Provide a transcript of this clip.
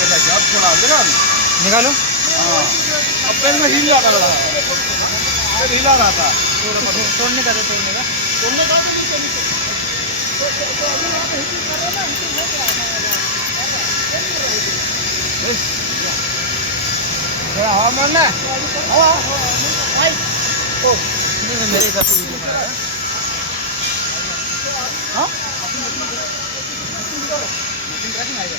अब थोड़ा निकालो। हाँ, अब पहले में हिल जाता रहा, फिर हिला रहा था। तोड़ने का तोड़ने का थोड़ा हवा मारना है। हवा ओ मेरे हिसाब से वीडियो बना रहा है। हाँ मशीन ट्रैकिंग आएगा।